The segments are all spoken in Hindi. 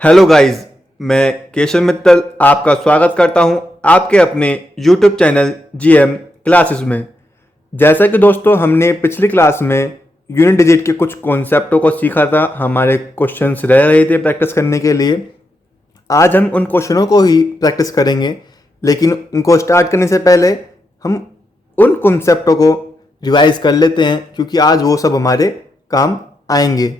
हेलो गाइस, मैं केशव मित्तल आपका स्वागत करता हूं आपके अपने यूट्यूब चैनल जीएम क्लासेस में। जैसा कि दोस्तों हमने पिछली क्लास में यूनिट डिजिट के कुछ कॉन्सेप्टों को सीखा था, हमारे क्वेश्चंस रह रहे थे प्रैक्टिस करने के लिए। आज हम उन क्वेश्चनों को ही प्रैक्टिस करेंगे, लेकिन उनको स्टार्ट करने से पहले हम उन कॉन्सेप्टों को रिवाइज कर लेते हैं, क्योंकि आज वो सब हमारे काम आएंगे।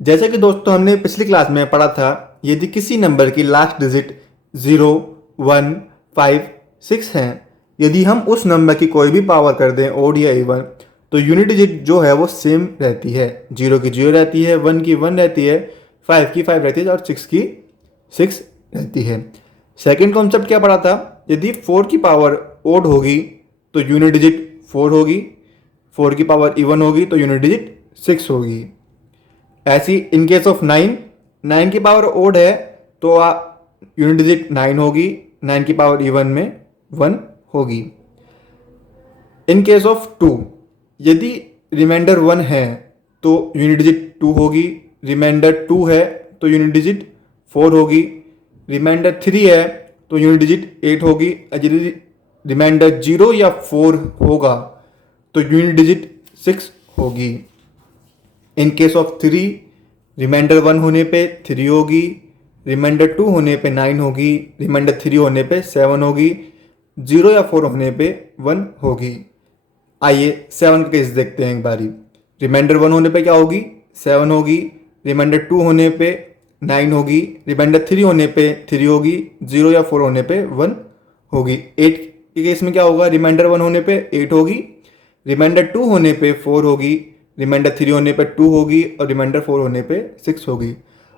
जैसे कि दोस्तों हमने पिछली क्लास में पढ़ा था, यदि किसी नंबर की लास्ट डिजिट 0, 1, 5, 6 हैं, यदि हम उस नंबर की कोई भी पावर कर दें ओड या इवन, तो यूनिट डिजिट जो है वो सेम रहती है। 0 की 0 रहती है, 1 की 1 रहती है, 5 की 5 रहती है और 6 की 6 रहती है। सेकंड कॉन्सेप्ट क्या पढ़ा था, यदि 4 की पावर ओड होगी तो यूनिट डिजिट 4 होगी, 4 की पावर इवन होगी तो यूनिट डिजिट 6 होगी। ऐसी इन केस ऑफ 9 की पावर ओड है तो यूनिट डिजिट 9 होगी, 9 की पावर इवन में 1 होगी। इन केस ऑफ 2, यदि रिमाइंडर 1 है तो यूनिट डिजिट 2 होगी, रिमाइंडर 2 है तो यूनिट डिजिट 4 होगी, रिमाइंडर 3 है तो यूनिट डिजिट 8 होगी। यदि रिमाइंडर 0 या 4 होगा तो यूनिट डिजिट 6 होगी। इन केस ऑफ 3, रिमाइंडर 1 होने पे 3 होगी, रिमाइंडर 2 होने पे 9 होगी, रिमाइंडर 3 होने पे 7 होगी, 0 या 4 होने पे 1 होगी। आइए 7 का केस देखते हैं एक बारी। रिमाइंडर 1 होने पे क्या होगी, 7 होगी, रिमाइंडर 2 होने पे 9 होगी, रिमाइंडर 3 होने पे 3 होगी, 0 या 4 होने पे 1 होगी। 8 के केस में क्या होगा, रिमाइंडर 1 होने पे 8 होगी, रिमाइंडर 2 होने पे 4 होगी, रिमाइंडर 3 होने पे 2 होगी और रिमाइंडर 4 होने पे 6 होगी।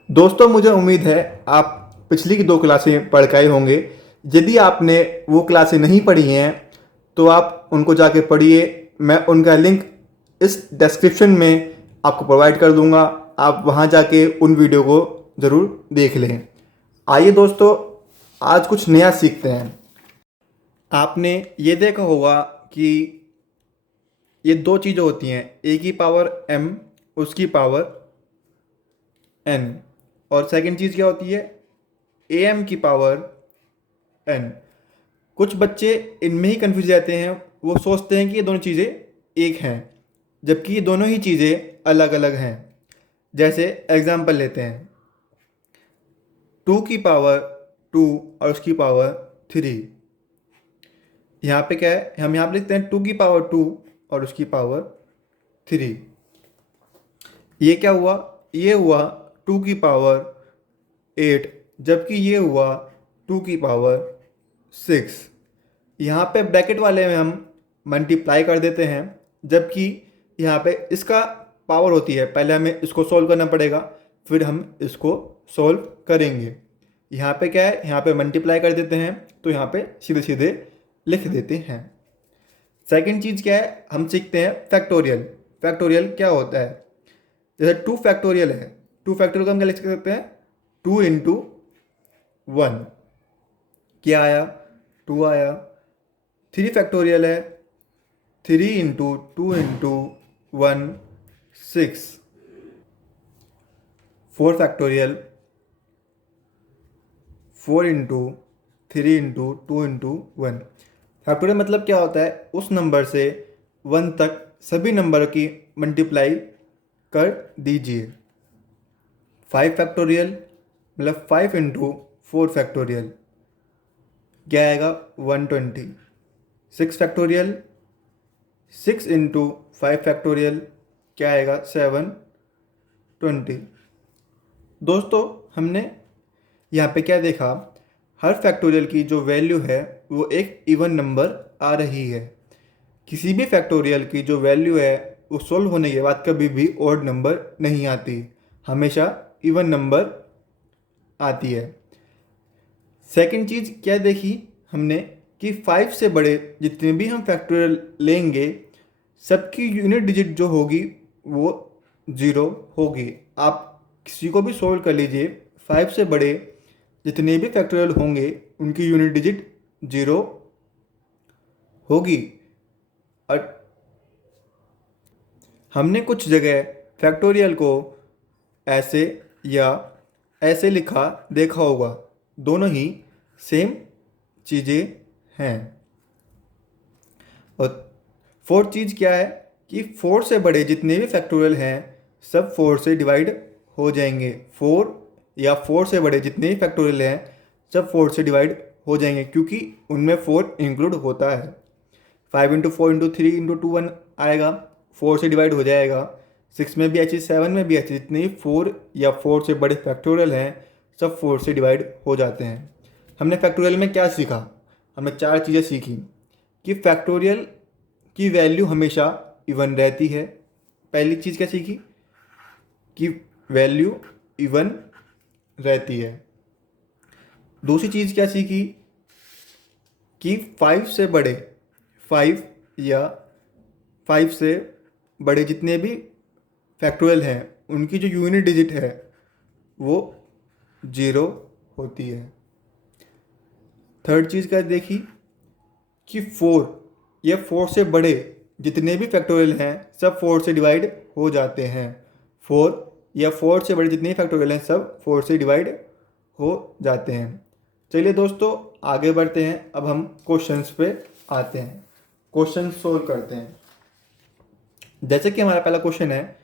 दोस्तों मुझे उम्मीद है आप पिछली की 2 क्लासें पढ़ के आए होंगे। यदि आपने वो क्लासें नहीं पढ़ी हैं तो आप उनको जाके पढ़िए। मैं उनका लिंक इस डिस्क्रिप्शन में आपको प्रोवाइड कर दूंगा, आप वहाँ जाके उन वीडियो को ज़रूर देख लें। आइए दोस्तों, आज कुछ नया सीखते हैं। आपने ये देखा होगा कि ये दो चीज़ें होती हैं, ए की पावर m, उसकी पावर n, और सेकंड चीज़ क्या होती है, ए एम की पावर n। कुछ बच्चे इनमें ही कन्फ्यूज रहते हैं, वो सोचते हैं कि ये दोनों चीज़ें एक हैं, जबकि ये दोनों ही चीज़ें अलग अलग हैं। जैसे एग्जाम्पल लेते हैं, 2 की पावर 2 और उसकी पावर 3। यहाँ पे क्या है, हम यहाँ पे लिखते हैं 2 की पावर 2 और उसकी पावर 3। ये क्या हुआ, ये हुआ 2 की पावर 8, जबकि ये हुआ 2 की पावर 6। यहाँ पे ब्रैकेट वाले में हम मल्टीप्लाई कर देते हैं, जबकि यहाँ पे इसका पावर होती है, पहले हमें इसको सॉल्व करना पड़ेगा, फिर हम इसको सॉल्व करेंगे। यहाँ पे क्या है, यहाँ पे मल्टीप्लाई कर देते हैं तो यहाँ पे सीधे सीधे लिख देते हैं। सेकंड चीज़ क्या है, हम सीखते हैं फैक्टोरियल। फैक्टोरियल क्या होता है, जैसे 2 फैक्टोरियल है, 2 फैक्टोरियल को हम क्या लिख सकते हैं, 2 इंटू 1, क्या आया, 2 आया। 3 फैक्टोरियल है, 3 into 2 into 1, 6। 4 factorial, 4 into 3 into 2 into 1। Factorial मतलब क्या होता है, उस नंबर से 1 तक सभी नंबर की मल्टीप्लाई कर दीजिए। 5 फैक्टोरियल मतलब 5 इंटू 4 फैक्टोरियल, क्या आएगा, 120। 6 फैक्टोरियल, 6 इंटू 5 फैक्टोरियल, क्या आएगा, 720। दोस्तों हमने यहाँ पे क्या देखा, हर फैक्टोरियल की जो वैल्यू है वो एक इवन नंबर आ रही है। किसी भी फैक्टोरियल की जो वैल्यू है वो सोल्व होने के बाद कभी भी ऑड नंबर नहीं आती, हमेशा इवन नंबर आती है। सेकंड चीज़ क्या देखी हमने कि 5 से बड़े जितने भी हम फैक्टोरियल लेंगे, सबकी यूनिट डिजिट जो होगी वो 0 होगी। आप किसी को भी सोल्व कर लीजिए, 5 से बड़े जितने भी फैक्टोरियल होंगे उनकी यूनिट डिजिट 0 होगी। और हमने कुछ जगह फैक्टोरियल को ऐसे या ऐसे लिखा देखा होगा, दोनों ही सेम चीज़ें हैं। और फोर्थ चीज़ क्या है कि 4 से बड़े जितने भी फैक्टोरियल हैं सब 4 से डिवाइड हो जाएंगे। 4 या 4 से बड़े जितने भी फैक्टोरियल हैं सब 4 से डिवाइड हो जाएंगे, क्योंकि उनमें 4 इंक्लूड होता है। 5 इंटू 4 इंटू 3 इंटू 2 1 आएगा, 4 से डिवाइड हो जाएगा। 6 में भी ऐसी, 7 में भी ऐसी, जितने भी 4 या 4 से बड़े फैक्टोरियल हैं सब 4 से डिवाइड हो जाते हैं। हमने फैक्टोरियल में क्या सीखा? हमने 4 चीज़ें सीखी कि फैक्टोरियल की वैल्यू हमेशा इवन रहती है। पहली चीज़ क्या सीखी कि वैल्यू इवन रहती है। दूसरी चीज़ क्या सीखी कि 5 से बड़े, 5 या 5 से बड़े जितने भी फैक्टोरियल हैं उनकी जो यूनिट डिजिट है वो 0 होती है। थर्ड चीज़ क्या देखी कि 4 या 4 से बड़े जितने भी फैक्टोरियल हैं सब 4 से डिवाइड हो जाते हैं। 4 या 4 से बड़े जितने भी फैक्टोरियल हैं सब 4 से डिवाइड हो जाते हैं। चलिए दोस्तों आगे बढ़ते हैं। अब हम क्वेश्चंस पे आते हैं, क्वेश्चन सोल्व करते हैं। जैसे कि हमारा पहला क्वेश्चन है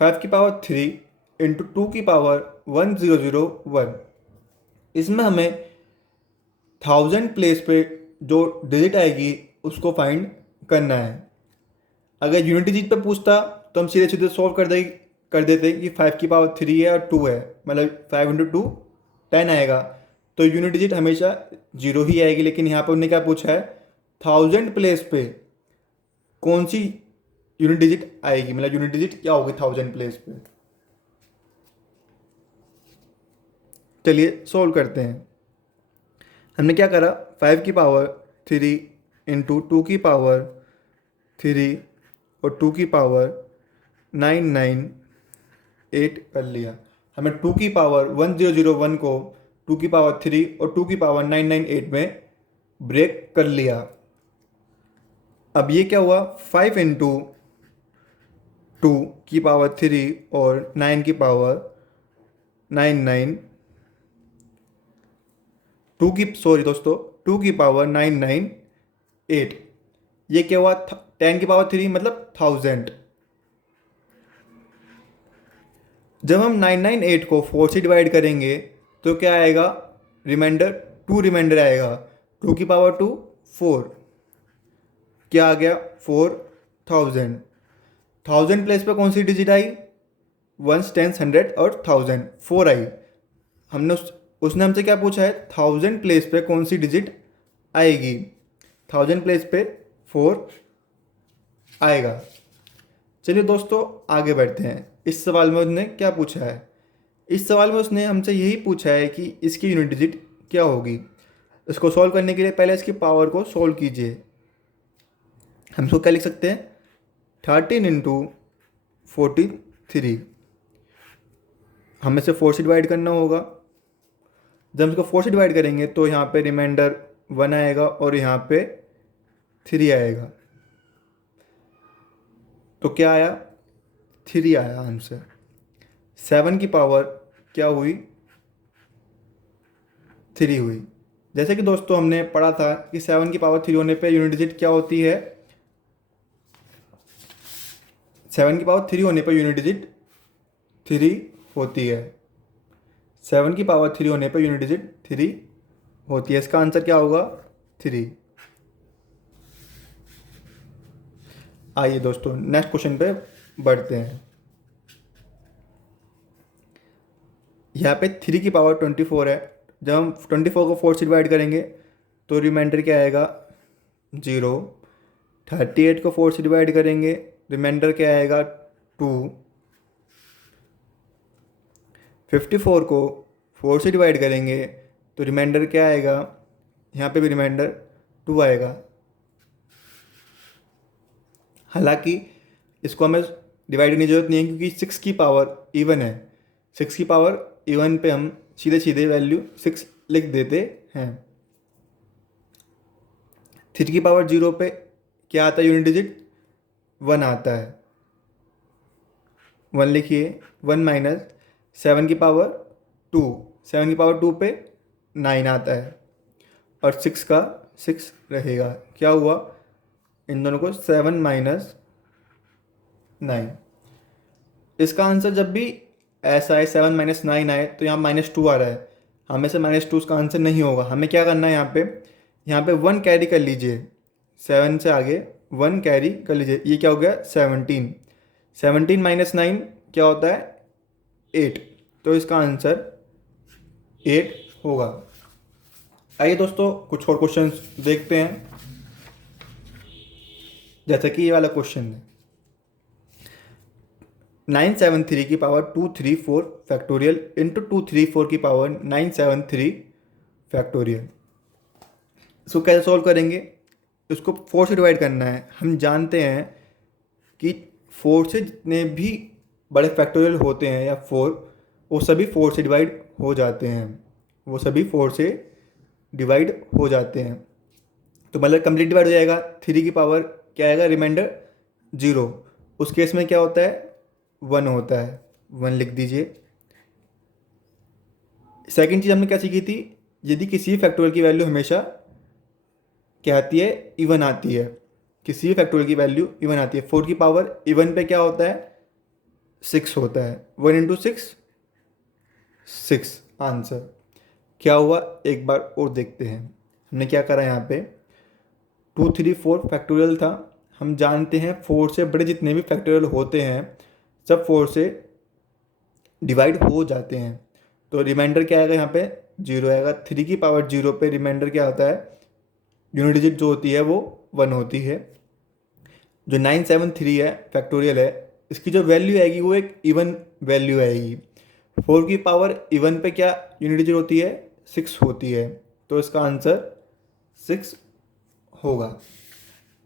5 की पावर 3 इंटू 2 की पावर 1001। इसमें हमें 1000 प्लेस पे जो डिजिट आएगी उसको फाइंड करना है। अगर यूनिट डिजिट पे पूछता तो हम सीधे सीधे सॉल्व कर देते कि 5 की पावर 3 है और 2 है, मतलब 5 इंटू 2 10 आएगा, तो यूनिट डिजिट हमेशा 0 ही आएगी। लेकिन यहाँ पर उन्होंने क्या पूछा है 1000 प्लेस पे कौन सी यूनिट डिजिट आएगी, मतलब यूनिट डिजिट क्या होगी 1000 प्लेस पे। चलिए सॉल्व करते हैं। हमने क्या करा 5 की पावर 3 इंटू 2 की पावर 3 और 2 की पावर 998 कर लिया। हमें 2 की पावर 1001 को 2 की पावर 3 और 2 की पावर 998 में ब्रेक कर लिया। अब ये क्या हुआ 5 इंटू 2 की पावर 3 और 9 की पावर 99 2 की दोस्तों 2 की पावर 998। ये क्या हुआ 10 की पावर 3 मतलब 1000। जब हम 998 को 4 से डिवाइड करेंगे तो क्या आएगा रिमाइंडर 2 रिमाइंडर आएगा। 2 की पावर 2 4, क्या आ गया 4000। 1000 प्लेस पे कौन सी डिजिट आई 1 10 100 और 1000 4 आई। हमने उसने हमसे क्या पूछा है 1000 प्लेस पे कौन सी डिजिट आएगी। 1000 प्लेस पे 4 आएगा। चलिए दोस्तों आगे बढ़ते हैं। इस सवाल में उसने क्या पूछा है, इस सवाल में उसने हमसे यही पूछा है कि इसकी यूनिट डिजिट क्या होगी। इसको सॉल्व करने के लिए पहले इसकी पावर को सॉल्व कीजिए। हम इसको क्या लिख सकते हैं 13 इंटू 43। हमें से 4 से डिवाइड करना होगा। जब हम इसको 4 से डिवाइड करेंगे तो यहाँ पे रिमाइंडर 1 आएगा और यहाँ पे 3 आएगा। तो क्या आया 3 आया आंसर। 7 की पावर क्या हुई 3 हुई। जैसे कि दोस्तों हमने पढ़ा था कि 7 की पावर 3 होने पे यूनिट डिजिट क्या होती है, 7 की पावर 3 होने पर यूनिट डिजिट 3 होती है। 7 की पावर 3 होने पर यूनिट डिजिट 3 होती है। इसका आंसर क्या होगा 3। आइए दोस्तों नेक्स्ट क्वेश्चन पे बढ़ते हैं। यहाँ पे 3 की पावर 24 है। जब हम 24 को 4 से डिवाइड करेंगे तो रिमाइंडर क्या आएगा 0। 38 को 4 से डिवाइड करेंगे रिमाइंडर क्या आएगा 2। 54 को 4 से डिवाइड करेंगे तो रिमाइंडर क्या आएगा, यहाँ पे भी रिमाइंडर 2 आएगा। हालांकि इसको हमें डिवाइड करने की जरूरत नहीं है क्योंकि 6 की पावर इवन है। 6 की पावर इवन पे हम सीधे सीधे वैल्यू 6 लिख देते हैं। 3 की पावर 0 पे क्या आता है यूनिट डिजिट 1 आता है। 1 लिखिए 1 माइनस 7 की पावर 2, 7 की पावर 2 पे 9 आता है और 6 का 6 रहेगा। क्या हुआ, इन दोनों को 7 माइनस 9। इसका आंसर जब भी ऐसा आए 7 माइनस 9 आए तो यहाँ -2 आ रहा है, हमें से -2 उसका आंसर नहीं होगा। हमें क्या करना है, यहाँ पे 1 कैरी कर लीजिए, 7 से आगे 1 कैरी कर लीजिए। ये क्या हो गया 17, 17 माइनस 9 क्या होता है 8, तो इसका आंसर 8 होगा। आइए दोस्तों कुछ और क्वेश्चंस देखते हैं, जैसे कि ये वाला क्वेश्चन है 973 की पावर 234 फैक्टोरियल इंटू 234 की पावर 973 फैक्टोरियल। इसको कैसे सॉल्व करेंगे, इसको 4 से डिवाइड करना है। हम जानते हैं कि 4 से जितने भी बड़े फैक्टोरियल होते हैं या 4, वो सभी 4 से डिवाइड हो जाते हैं, वो सभी 4 से डिवाइड हो जाते हैं। तो मतलब कंप्लीट डिवाइड हो जाएगा। 3 की पावर क्या आएगा, रिमाइंडर 0। उस केस में क्या होता है 1 होता है, 1 लिख दीजिए। सेकंड चीज़ हमने क्या सीखी थी, यदि किसी फैक्टोरियल की वैल्यू हमेशा क्या आती है, इवन आती है, किसी भी फैक्टोरियल की वैल्यू इवन आती है। 4 की पावर इवन पे क्या होता है 6 होता है, 1 इंटू 6 6 आंसर। क्या हुआ एक बार और देखते हैं। हमने क्या करा, यहाँ पे 234 फैक्टोरियल था। हम जानते हैं 4 से बड़े जितने भी फैक्टोरियल होते हैं सब 4 से डिवाइड हो जाते हैं। तो रिमाइंडर क्या आएगा, यहाँ पे 0 आएगा। 3 की पावर 0 पे रिमाइंडर क्या होता है, यूनिट डिजिट जो होती है वो 1 होती है। जो 973 है फैक्टोरियल है, इसकी जो वैल्यू आएगी वो एक इवन वैल्यू आएगी। 4 की पावर इवन पे क्या यूनिट डिजिट होती है 6 होती है, तो इसका आंसर 6 होगा।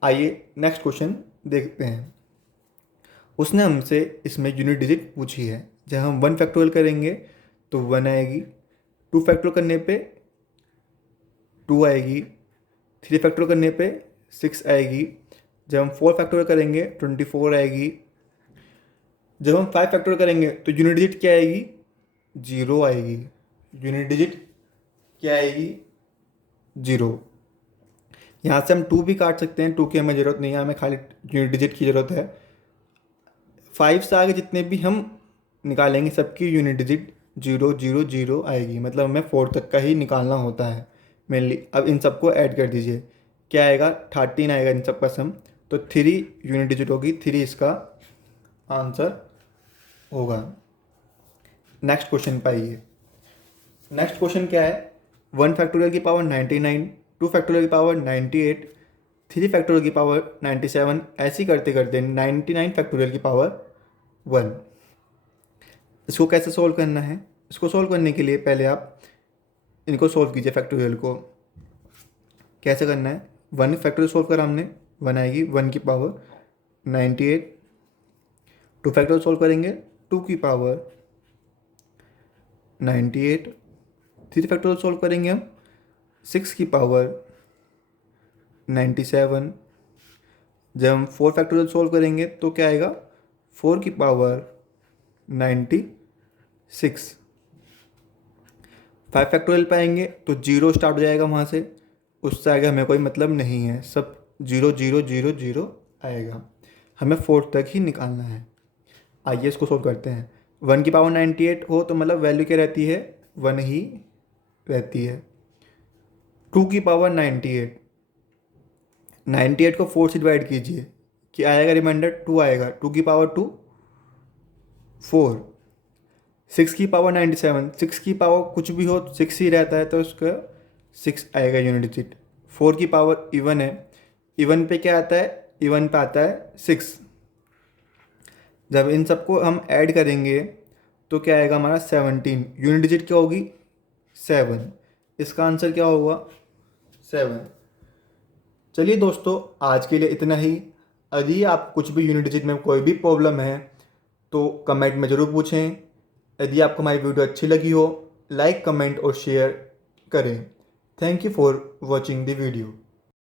आइए नेक्स्ट क्वेश्चन देखते हैं। उसने हमसे इसमें यूनिट डिजिट पूछी है। जब हम 1 फैक्टोरियल करेंगे तो 1 आएगी, 2 फैक्टोरियल करने पे 2 आएगी, 3 फैक्टोरियल करने पे 6 आएगी। जब हम 4 फैक्टोरियल करेंगे 24 आएगी। जब हम 5 फैक्टोरियल करेंगे तो यूनिट डिजिट क्या आएगी 0 आएगी। यूनिट डिजिट क्या आएगी 0। यहाँ से हम 2 भी काट सकते हैं, 2 की हमें ज़रूरत नहीं है, हमें खाली यूनिट डिजिट की ज़रूरत है। 5 से आगे जितने भी हम निकालेंगे सबकी यूनिट डिजिट 0 0 0 आएगी, मतलब हमें 4 तक का ही निकालना होता है मेनली। अब इन सबको ऐड कर दीजिए, क्या आएगा 13 आएगा इन सब का सम, तो 3 यूनिट डिजिट होगी, 3 इसका आंसर होगा। नेक्स्ट क्वेश्चन पे आइए। नेक्स्ट क्वेश्चन क्या है, 1 फैक्टोरियल की पावर 99, 2 फैक्टोरियल की पावर 98, 3 फैक्टोरियल की पावर 97, ऐसी करते करते 99 फैक्टोरियल की पावर 1। इसको कैसे सोल्व करना है, इसको सोल्व करने के लिए पहले आप इनको सोल्व कीजिए। फैक्टोरियल को कैसे करना है, 1 फैक्टोरियल सोल्व करा हमने, 1 आएगी, 1 की पावर 98। 2 फैक्टोरियल सोल्व करेंगे, 2 की पावर 98। 3 फैक्टोरियल सोल्व करेंगे हम, 6 की पावर 97। जब हम 4 फैक्टोरियल सोल्व करेंगे तो क्या आएगा 4 की पावर 96। 5 फैक्टोरियल पे आएंगे तो 0 स्टार्ट हो जाएगा वहाँ से, उससे आगे हमें कोई मतलब नहीं है, सब 0 0 0 0 आएगा, हमें 4 तक ही निकालना है। आइए इसको सोल्व करते हैं। 1 की पावर 98 हो तो मतलब वैल्यू क्या रहती है 1 ही रहती है। 2 की पावर 98, 98 को 4 से डिवाइड कीजिए, क्या आएगा रिमाइंडर 2 आएगा, 2 की पावर 2 4। 6 की पावर 97, 6 की पावर कुछ भी हो 6 ही रहता है, तो उसका 6 आएगा यूनिट डिजिट। 4 की पावर इवन है, इवन पे क्या आता है, इवन पे आता है 6। जब इन सबको हम ऐड करेंगे तो क्या आएगा हमारा 17, यूनिट डिजिट क्या होगी 7, इसका आंसर क्या होगा 7। चलिए दोस्तों आज के लिए इतना ही। यदि आप कुछ भी यूनिट डिजिट में कोई भी प्रॉब्लम है तो कमेंट में ज़रूर पूछें। यदि आपको हमारी वीडियो अच्छी लगी हो लाइक कमेंट और शेयर करें। Thank you for watching the video.